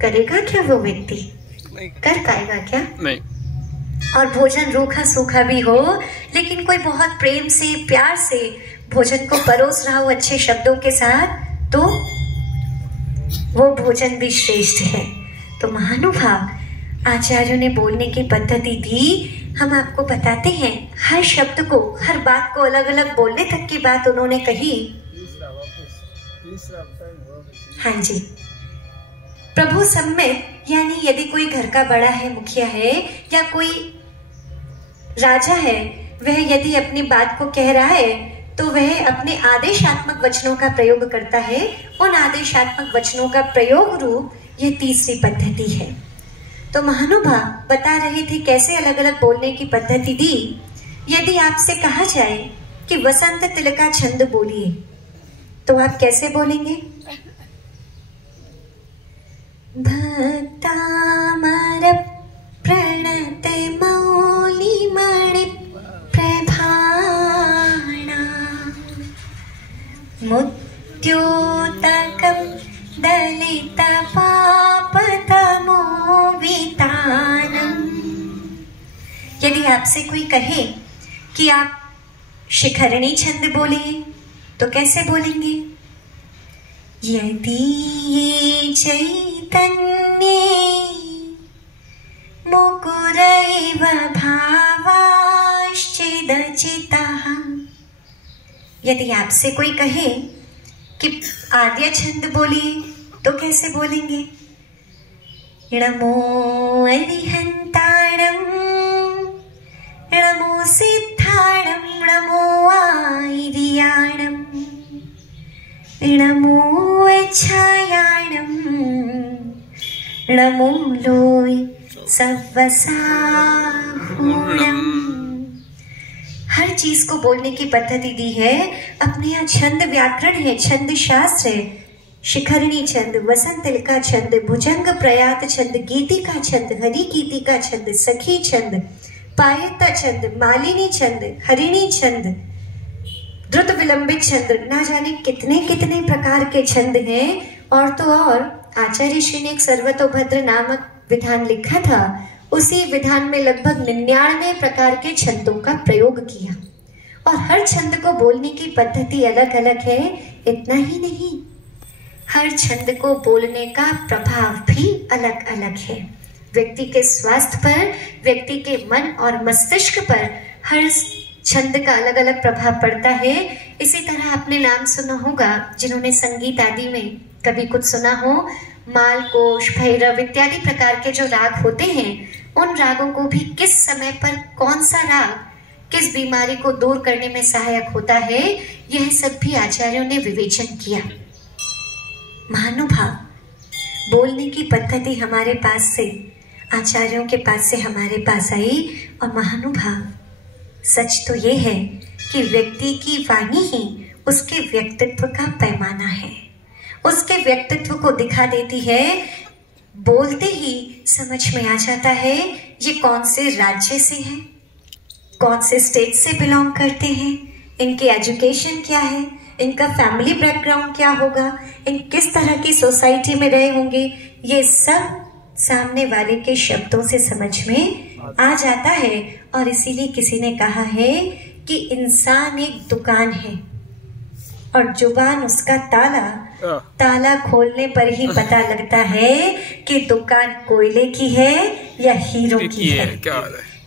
करेगा क्या वो व्यक्ति? कर पाएगा क्या? नहीं। और भोजन रूखा सूखा भी हो, लेकिन कोई बहुत प्रेम से प्यार से भोजन को परोस रहा हो अच्छे शब्दों के साथ, तो वो भोजन भी श्रेष्ठ है। तो महानुभाव आचार्यों ने बोलने की पद्धति दी। हम आपको बताते हैं, हर शब्द को, हर बात को अलग अलग बोलने तक की बात उन्होंने कही। हाँ जी, प्रभु सम्यक, यानी यदि कोई घर का बड़ा है, मुखिया है या कोई राजा है, वह यदि अपनी बात को कह रहा है तो वह अपने आदेशात्मक वचनों का प्रयोग करता है। उन आदेशात्मक वचनों का प्रयोग रूप ये तीसरी पद्धति है। तो महानुभाव बता रहे थे कैसे अलग अलग बोलने की पद्धति दी। यदि आपसे कहा जाए कि वसंत तिलका छंद बोलिए, तो आप कैसे बोलेंगे? भक्तामर प्रणते मौलिमणि प्रभाणा मुद्योतकं दलित पापतमो वितानम्। यदि आपसे कोई कहे कि आप शिखरणी छंद बोलिए, तो कैसे बोलेंगे? यदि ये चैतन्ये मुकुरैव भावाश्चिदचितः। यदि आपसे कोई कहे कि आद्य छंद बोलिए, तो कैसे बोलेंगे? नमो अरिहंताणं, नमो सिद्धाणं, नमो आर्याणं, नमो अच्छायाणं, नमो लोय सवसाहुणम्। हर चीज को बोलने की पद्धति दी है। अपने यहाँ छंद व्याकरण है, छंद शास्त्र है। शिखरणी छंद, वसंत तिलका छंद, भुजंग प्रयात छंद, गीतिका छंद, हरि गीतिका छंद, सखी छंद, पायता छंद, मालिनी छंद, हरिणी छंद, द्रुत विलंबित छंद, ना जाने कितने कितने प्रकार के छंद हैं। और तो और आचार्य श्री ने एक सर्वतोभद्र नामक विधान लिखा था। उसी विधान में लगभग 99 प्रकार के छंदों का प्रयोग किया, और हर छंद को बोलने की पद्धति अलग अलग है। इतना ही नहीं, हर छंद को बोलने का प्रभाव भी अलग अलग है। व्यक्ति के स्वास्थ्य पर, व्यक्ति के मन और मस्तिष्क पर हर छंद का अलग अलग प्रभाव पड़ता है। इसी तरह आपने नाम सुना होगा, जिन्होंने संगीत आदि में कभी कुछ सुना हो, मालकोश, भैरव इत्यादि प्रकार के जो राग होते हैं, उन रागों को भी किस समय पर कौन सा राग किस बीमारी को दूर करने में सहायक होता है, यह सब भी आचार्यों ने विवेचन किया। महानुभाव, बोलने की पद्धति हमारे पास से, आचार्यों के पास से हमारे पास आई। और महानुभाव, सच तो ये है कि व्यक्ति की वाणी ही उसके व्यक्तित्व का पैमाना है, उसके व्यक्तित्व को दिखा देती है। बोलते ही समझ में आ जाता है ये कौन से राज्य से हैं, कौन से स्टेट से बिलोंग करते हैं, इनकी एजुकेशन क्या है, इनका फैमिली बैकग्राउंड क्या होगा, इन किस तरह की सोसाइटी में रहे होंगे। ये सब सामने वाले के शब्दों से समझ में आ जाता है। और इसीलिए किसी ने कहा है कि इंसान एक दुकान है और जुबान उसका ताला। ताला खोलने पर ही पता लगता है कि दुकान कोयले की है या हीरो की है।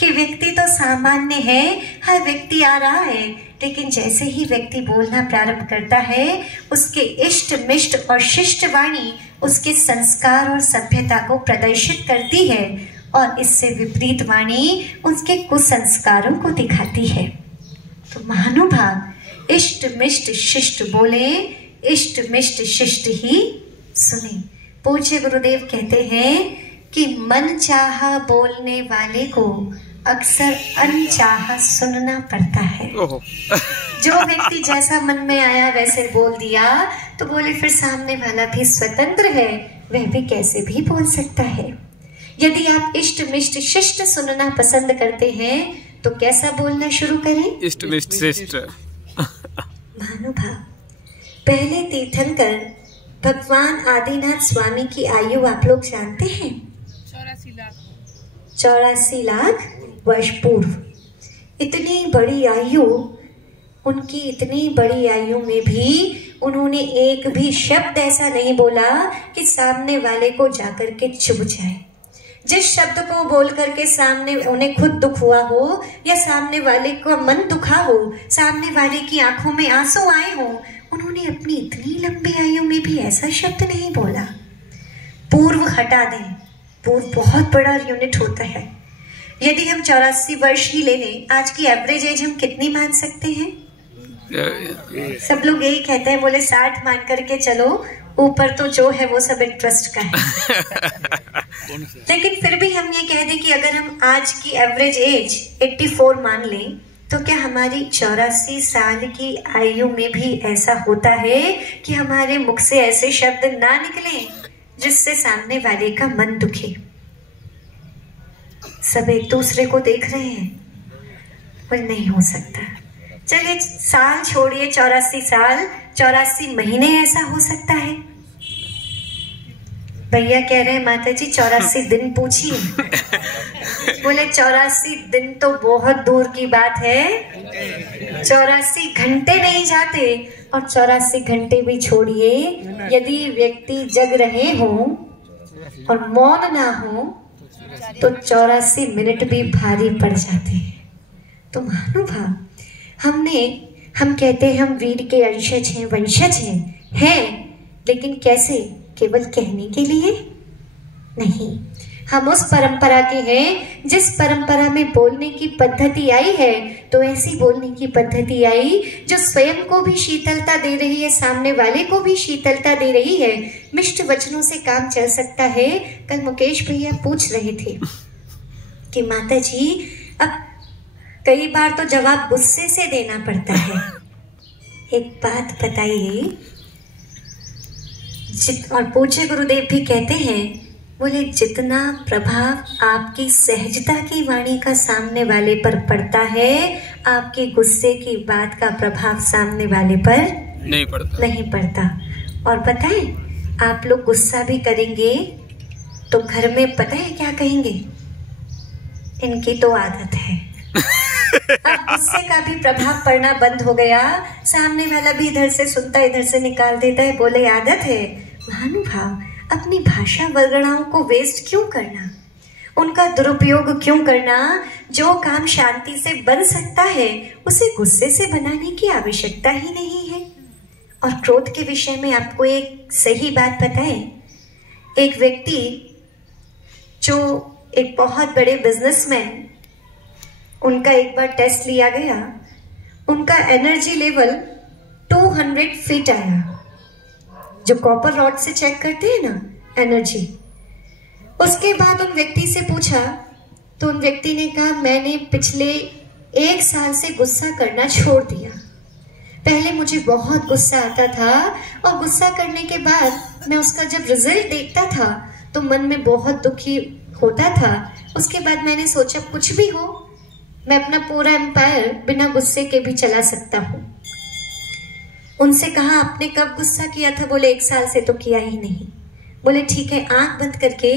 कि व्यक्ति तो सामान्य है, हर व्यक्ति आ रहा है, लेकिन जैसे ही व्यक्ति बोलना प्रारंभ करता है, उसके इष्ट मिष्ट और शिष्ट वाणी उसके संस्कार और सभ्यता को प्रदर्शित करती है, और इससे विपरीत वाणी उसके कुसंस्कारों को दिखाती है। तो महानुभाव, इष्ट मिष्ट शिष्ट बोले, इष्ट मिष्ट शिष्ट ही सुने। पूज्य गुरुदेव कहते हैं कि मन चाहा बोलने वाले को अक्सर अनचाहा सुनना पड़ता है। जो व्यक्ति जैसा मन में आया वैसे बोल दिया, तो बोले फिर सामने वाला भी स्वतंत्र है, वह भी कैसे भी बोल सकता है। यदि आप इष्ट मिष्ट शिष्ट सुनना पसंद करते हैं तो कैसा बोलना शुरू करें? इष्ट मिष्ट शिष्ट। महानुभाव, पहले तीर्थंकर भगवान आदिनाथ स्वामी की आयु आप लोग जानते हैं? 84 लाख वर्ष पूर्व। इतनी बड़ी आयु, उनकी इतनी बड़ी आयु में भी उन्होंने एक भी शब्द ऐसा नहीं बोला कि सामने वाले को जाकर के चुभ जाए। जिस शब्द को बोल करके सामने उन्हें खुद दुख हुआ हो या सामने वाले का मन दुखा हो, सामने वाले की आंखों में आंसू आए हो, उन्होंने अपनी इतनी लंबी आयु में भी ऐसा शब्द नहीं बोला। पूर्व हटा दें, पूर्व बहुत बड़ा यूनिट होता है। यदि हम 84 वर्ष ही ले लें, आज की एवरेज एज हम कितनी मान सकते हैं? सब लोग यही कहते हैं, बोले 60 मान करके चलो, ऊपर तो जो है वो सब इंटरेस्ट का है। लेकिन फिर भी हम ये कह दें कि अगर हम आज की एवरेज एज 84 मान लें, तो क्या हमारी 84 साल की आयु में भी ऐसा होता है कि हमारे मुख से ऐसे शब्द ना निकले जिससे सामने वाले का मन दुखे? सब एक दूसरे को देख रहे हैं, पर नहीं हो सकता। चलिए साल छोड़िए, 84 साल, 84 महीने ऐसा हो सकता है? भैया कह रहे हैं माता जी 84 दिन पूछिए। बोले 84 दिन तो बहुत दूर की बात है, 84 घंटे नहीं जाते। और 84 घंटे भी छोड़िए, यदि व्यक्ति जग रहे हो और मौन ना हो तो 84 मिनट भी भारी पड़ जाते हैं। तो महानुभाव, हम कहते हैं हम वीर के अंशज हैं, वंशज हैं, लेकिन कैसे? केवल कहने के लिए नहीं। हम उस परंपरा के हैं जिस परंपरा में बोलने की पद्धति आई है, तो ऐसी बोलने की पद्धति आई जो स्वयं को भी शीतलता दे रही है, सामने वाले को भी शीतलता दे रही है। मिष्ट वचनों से काम चल सकता है। कल मुकेश भैया पूछ रहे थे कि माता जी, अब कई बार तो जवाब गुस्से से देना पड़ता है। एक बात बताइए, और पूज्य गुरुदेव भी कहते हैं, बोले जितना प्रभाव आपकी सहजता की वाणी का सामने वाले पर पड़ता है, आपके गुस्से की बात का प्रभाव सामने वाले पर नहीं पड़ता। और पता है, आप लोग गुस्सा भी करेंगे तो घर में पता है क्या कहेंगे? इनकी तो आदत है। अब गुस्से का भी प्रभाव पड़ना बंद हो गया, सामने वाला भी इधर से सुनता इधर से निकाल देता है, बोले आदत है। महानुभाव, अपनी भाषा वल्गणाओं को वेस्ट क्यों करना, उनका दुरुपयोग क्यों करना? जो काम शांति से बन सकता है उसे गुस्से से बनाने की आवश्यकता ही नहीं है। और क्रोध के विषय में आपको एक सही बात बताए, एक व्यक्ति जो एक बहुत बड़े बिजनेसमैन, उनका एक बार टेस्ट लिया गया, उनका एनर्जी लेवल 200 फीट आया। जो कॉपर रॉड से चेक करते हैं ना एनर्जी, उसके बाद उन व्यक्ति से पूछा तो उन व्यक्ति ने कहा, मैंने पिछले 1 साल से गुस्सा करना छोड़ दिया। पहले मुझे बहुत गुस्सा आता था और गुस्सा करने के बाद मैं उसका जब रिजल्ट देखता था तो मन में बहुत दुखी होता था। उसके बाद मैंने सोचा कुछ भी हो, मैं अपना पूरा एम्पायर बिना गुस्से के भी चला सकता हूँ। उनसे कहा, आपने कब गुस्सा किया था? बोले 1 साल से तो किया ही नहीं। बोले ठीक है, आंख बंद करके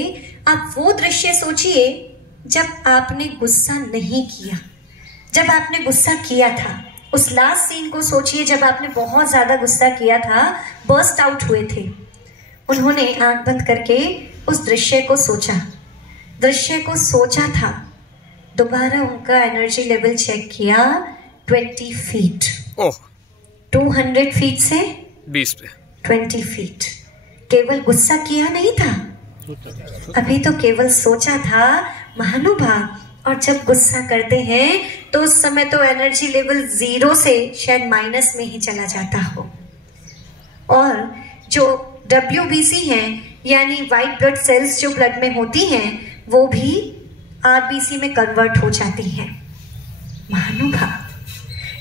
आप वो दृश्य सोचिए जब आपने गुस्सा नहीं किया, जब आपने गुस्सा किया था। उस लास्ट सीन को सोचिए जब आपने बहुत ज्यादा गुस्सा किया था, बर्स्ट आउट हुए थे। उन्होंने आंख बंद करके उस दृश्य को सोचा था। दोबारा उनका एनर्जी लेवल चेक किया, 20 फीट। 200 फीट से 20 पे 20 फीट। केवल गुस्सा किया नहीं था, अभी तो केवल सोचा था। महानुभाव, और जब गुस्सा करते हैं तो उस समय तो एनर्जी लेवल 0 से शायद माइनस में ही चला जाता हो। और जो WBC हैं, यानी वाइट ब्लड सेल्स जो ब्लड में होती हैं, वो भी RBC में कन्वर्ट हो जाती हैं। महानुभाव,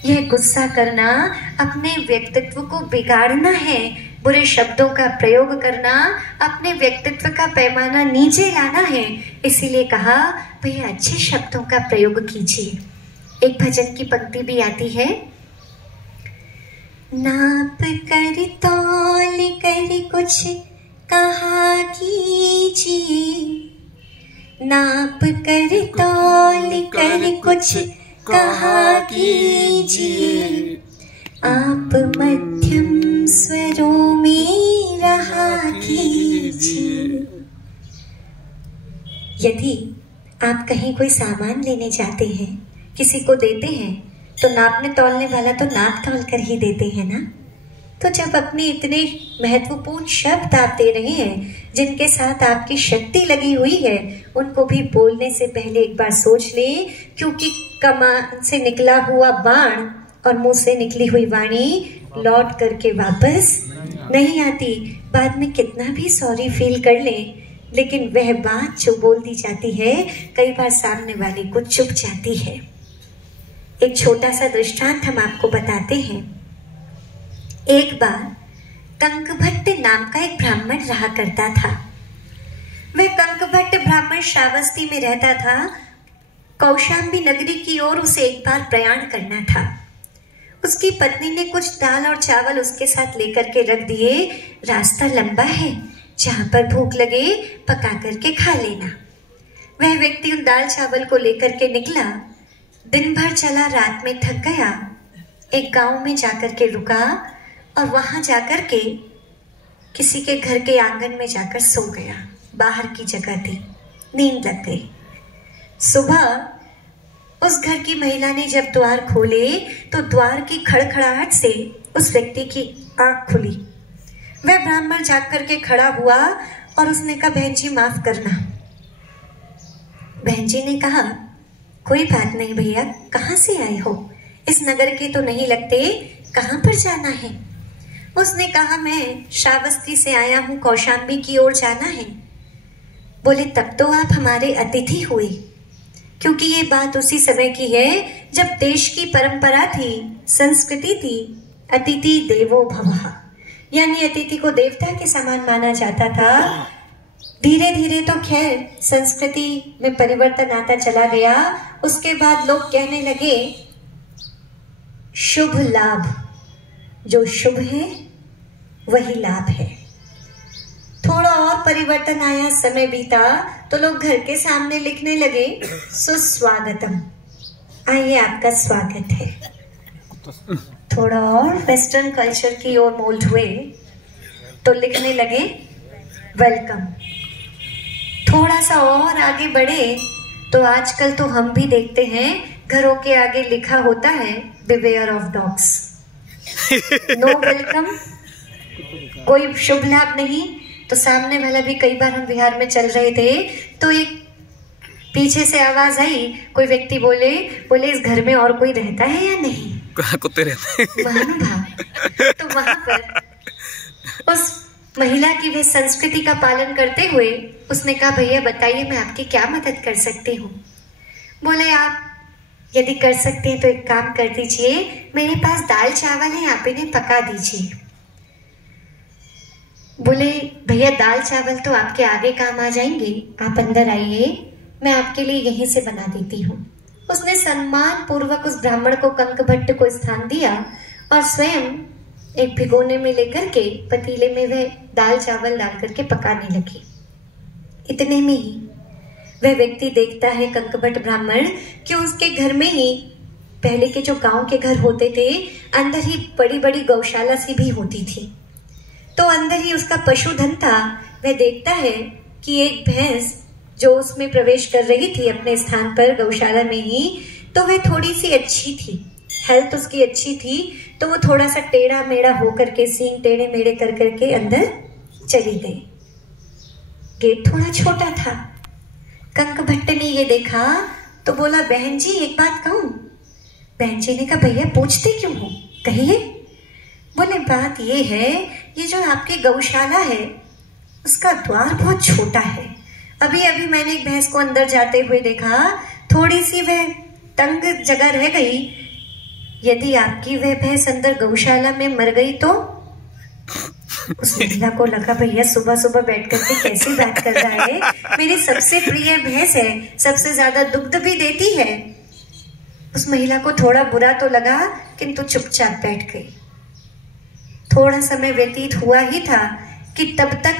यह गुस्सा करना अपने व्यक्तित्व को बिगाड़ना है, बुरे शब्दों का प्रयोग करना अपने व्यक्तित्व का पैमाना नीचे लाना है। इसीलिए कहा भैया अच्छे शब्दों का प्रयोग कीजिए। एक भजन की पंक्ति भी आती है, नाप कर तौल कर कुछ कहा कीजिए, नाप कर तौल कर कुछ कहा कीजिए, आप मध्यम स्वरों में रहा कीजिए। यदि आप कहीं कोई सामान लेने जाते हैं, किसी को देते हैं, तो नापने तौलने वाला तो नाप तौल कर ही देते हैं ना। तो जब अपने इतने महत्वपूर्ण शब्द आप दे रहे हैं, जिनके साथ आपकी शक्ति लगी हुई है, उनको भी बोलने से पहले एक बार सोच लें, क्योंकि कमान से निकला हुआ बाण और मुंह से निकली हुई वाणी लौट करके वापस नहीं आती। बाद में कितना भी सॉरी फील कर लें, लेकिन वह बात जो बोल दी जाती है कई बार सामने वाले को चुभ जाती है। एक छोटा सा दृष्टांत हम आपको बताते हैं। एक बार कंकभट्ट नाम का एक ब्राह्मण रहा करता था। वह कंकभट्ट ब्राह्मण श्रावस्ती में रहता था। कौशाम्बी नगरी की ओर उसे एक बार प्रयाण करना था। उसकी पत्नी ने कुछ दाल और चावल उसके साथ लेकर के रख दिए। रास्ता लंबा है, जहां पर भूख लगे पका करके खा लेना। वह व्यक्ति उन दाल चावल को लेकर के निकला। दिन भर चला, रात में थक गया। एक गांव में जाकर के रुका और वहां जाकर के किसी के घर के आंगन में जाकर सो गया। बाहर की जगह थी, नींद लग गई। सुबह उस घर की महिला ने जब द्वार खोले तो द्वार की खड़खड़ाहट से उस व्यक्ति की आंख खुली। वह ब्राह्मण जाग करके खड़ा हुआ और उसने कहा, बहन जी माफ करना। बहन जी ने कहा, कोई बात नहीं भैया, कहाँ से आए हो? इस नगर के तो नहीं लगते, कहाँ पर जाना है? उसने कहा, मैं श्रावस्ती से आया हूँ, कौशाम्बी की ओर जाना है। बोले, तब तो आप हमारे अतिथि हुए, क्योंकि ये बात उसी समय की है जब देश की परंपरा थी, संस्कृति थी, अतिथि देवो भवः, यानी अतिथि को देवता के समान माना जाता था। धीरे धीरे तो खैर संस्कृति में परिवर्तन आता चला गया। उसके बाद लोग कहने लगे शुभ लाभ, जो शुभ है वही लाभ है। थोड़ा और परिवर्तन आया, समय बीता तो लोग घर के सामने लिखने लगे सुस्वागतम, आइए आपका स्वागत है। थोड़ा और वेस्टर्न कल्चर की ओर मोल्ड हुए तो लिखने लगे वेलकम। थोड़ा सा और आगे बढ़े तो आजकल तो हम भी देखते हैं घरों के आगे लिखा होता है beware of dogs. No welcome, कोई शुभ लाभ नहीं। तो सामने वाला भी, कई बार हम बिहार में चल रहे थे तो एक पीछे से आवाज आई, कोई व्यक्ति बोले इस घर में और कोई रहता है या नहीं? कुत्ते रहते हैं। तो वहां पर उस महिला की वे संस्कृति का पालन करते हुए उसने कहा, भैया बताइए मैं आपकी क्या मदद कर सकती हूँ? बोले, आप यदि कर सकते हैं तो एक काम कर दीजिए, मेरे पास दाल चावल है, आप इन्हें पका दीजिए। बोले, भैया दाल चावल तो आपके आगे काम आ जाएंगे, आप अंदर आइए, मैं आपके लिए यहीं से बना देती हूँ। उसने सम्मान पूर्वक उस ब्राह्मण को, कंकभट्ट को स्थान दिया और स्वयं एक भिगोने में लेकर के पतीले में वह दाल चावल डाल करके पकाने लगी। इतने में ही वह व्यक्ति देखता है, कंकभट्ट ब्राह्मण, कि उसके घर में ही, पहले के जो गांव के घर होते थे, अंदर ही बड़ी बड़ी गौशाला सी भी होती थी। तो अंदर ही उसका पशुधन था। वह देखता है कि एक भैंस जो उसमें प्रवेश कर रही थी अपने स्थान पर गौशाला में ही, तो वह थोड़ी सी अच्छी थी, हेल्थ उसकी अच्छी थी, तो वो थोड़ा सा टेढ़ा मेढ़ा होकर के, सींग टेढ़े मेढ़े कर करके अंदर चली गई। गेट थोड़ा छोटा था। कंकभट्ट ने ये देखा तो बोला, बहन जी एक बात कहूं? बहन जी ने कहा, भैया पूछते क्यों हो, कहिए। बोले, बात ये है, ये जो आपकी गौशाला है उसका द्वार बहुत छोटा है। अभी अभी मैंने एक भैंस को अंदर जाते हुए देखा, थोड़ी सी वह तंग जगह रह गई। यदि आपकी वह भैंस अंदर गौशाला में मर गई तो? उस महिला को लगा, भैया सुबह सुबह बैठ करके कैसी बात कर रहा है, मेरी सबसे प्रिय भैंस है, सबसे ज्यादा दुग्ध भी देती है। उस महिला को थोड़ा बुरा तो लगा, किंतु चुपचाप बैठ गई। थोड़ा समय व्यतीत हुआ ही था कि तब तक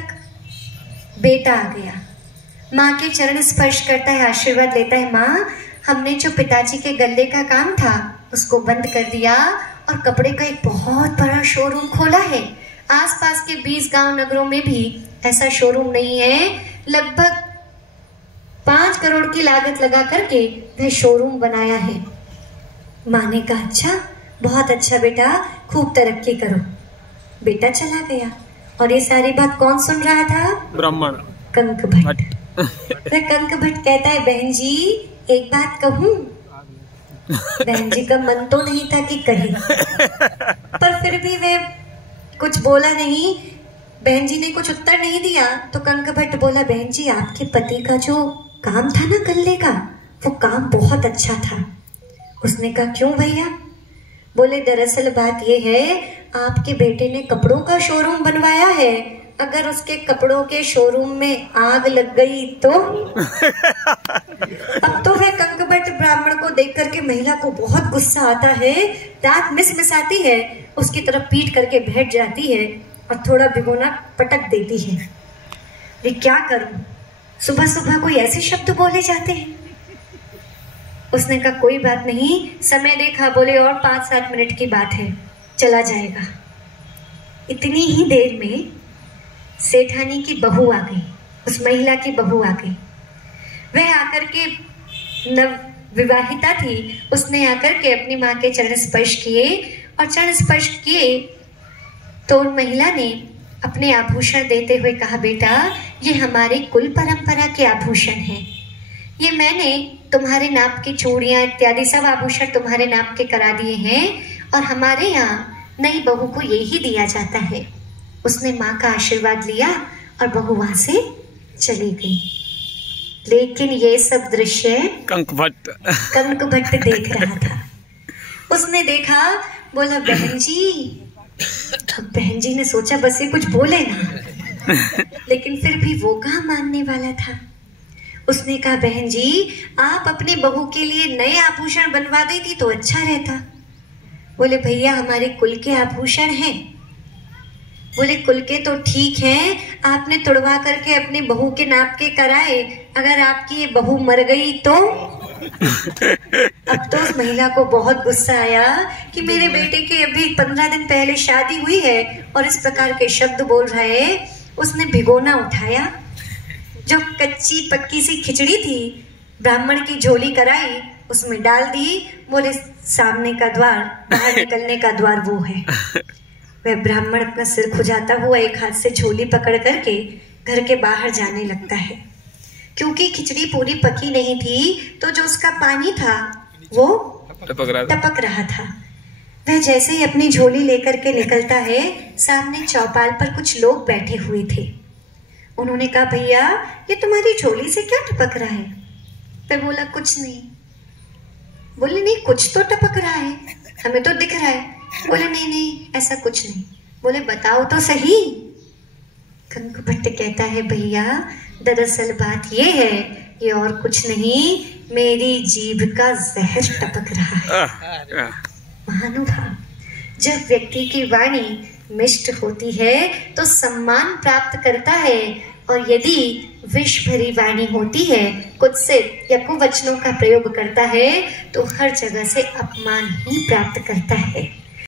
बेटा आ गया। माँ के चरण स्पर्श करता है, आशीर्वाद लेता है। माँ, हमने जो पिताजी के गल्ले का काम था उसको बंद कर दिया और कपड़े का एक बहुत बड़ा शोरूम खोला है। आसपास के 20 गांव नगरों में भी ऐसा शोरूम नहीं है। लगभग 5 करोड़ की लागत लगा करके वह शोरूम बनाया है। माँ ने कहा, अच्छा, बहुत अच्छा बेटा, खूब तरक्की करो। बेटा चला गया और ये सारी बात कौन सुन रहा था? ब्राह्मण कंक भट्ट। वह कंक भट्ट कहता है, बहन जी एक बात कहूं? बहन जी का मन तो नहीं था कि कहे, पर फिर भी वह कुछ बोला नहीं। बहन जी ने कुछ उत्तर नहीं दिया तो कंक भट्ट बोला, बहन जी आपके पति का जो काम था ना गल्ले का, वो काम बहुत अच्छा था। उसने कहा, क्यों भैया? बोले, दरअसल बात ये है, आपके बेटे ने कपड़ों का शोरूम बनवाया है, अगर उसके कपड़ों के शोरूम में आग लग गई तो? अब तो वह कंक भट्ट ब्राह्मण को देख करके महिला को बहुत गुस्सा आता है, दांत मिसमिसाती है, उसकी तरफ पीट करके बैठ जाती है और थोड़ा भिगोना पटक देती है। ये क्या करूं, सुबह सुबह कोई ऐसे शब्द बोले जाते हैं। उसने कहा, कोई बात नहीं, समय देखा, बोले और 5-7 मिनट की बात है, चला जाएगा। इतनी ही देर में सेठानी की बहू आ गई, उस महिला की बहू आ गई। वह आकर के नव विवाहिता थी, उसने आकर के अपनी माँ के चरण स्पर्श किए और चरण स्पर्श किए तो उन महिला ने अपने आभूषण देते हुए कहा, बेटा ये हमारे कुल परंपरा के आभूषण हैं, ये मैंने तुम्हारे नाप की चूड़ियाँ इत्यादि सब आभूषण तुम्हारे नाप के करा दिए हैं और हमारे यहाँ नई बहू को यही दिया जाता है। उसने माँ का आशीर्वाद लिया और बहू वहां से चली गई। लेकिन ये सब दृश्य कंक भट्ट देख रहा था। उसने देखा, बोला, बहन जी। अब बहन जी ने सोचा बस ये कुछ बोले ना, लेकिन फिर भी वो कहाँ मानने वाला था। उसने कहा, बहन जी आप अपनी बहू के लिए नए आभूषण बनवा देती तो अच्छा रहता। बोले, भैया हमारे कुल के आभूषण हैं। बोले, कुल के तो ठीक हैं, आपने तुड़वा करके अपनी बहू के नाप के कराए, अगर आपकी ये बहू मर गई तो? अब तो उस महिला को बहुत गुस्सा आया कि मेरे बेटे के अभी 15 दिन पहले शादी हुई है और इस प्रकार के शब्द बोल रहा है। उसने भिगोना उठाया, जो कच्ची पक्की सी खिचड़ी थी ब्राह्मण की झोली कराई, उसमें डाल दी। बोले, सामने का द्वार, बाहर निकलने का द्वार वो है। वह ब्राह्मण अपना सिर खुजाता हुआ एक हाथ से झोली पकड़ करके घर के बाहर जाने लगता है। क्योंकि खिचड़ी पूरी पकी नहीं थी तो जो उसका पानी था वो टपक रहा था। वह जैसे ही अपनी झोली लेकर के निकलता है, सामने चौपाल पर कुछ लोग बैठे हुए थे। उन्होंने कहा, भैया ये तुम्हारी झोली से क्या टपक रहा है? फिर बोला, कुछ नहीं। बोले, नहीं कुछ तो टपक रहा है, हमें तो दिख रहा है। बोले, नहीं नहीं ऐसा कुछ नहीं। बोले, बताओ तो सही। कंक भट्ट कहता है, भैया दरअसल बात ये है, ये और कुछ नहीं, मेरी जीभ का जहर टपक रहा है। महानुभाव, जब व्यक्ति की वाणी मिष्ट होती है तो सम्मान प्राप्त करता है, और यदि विष भरी वाणी होती है, कुत्सित या कुवचनों का प्रयोग करता है, तो हर जगह से अपमान ही प्राप्त करता है।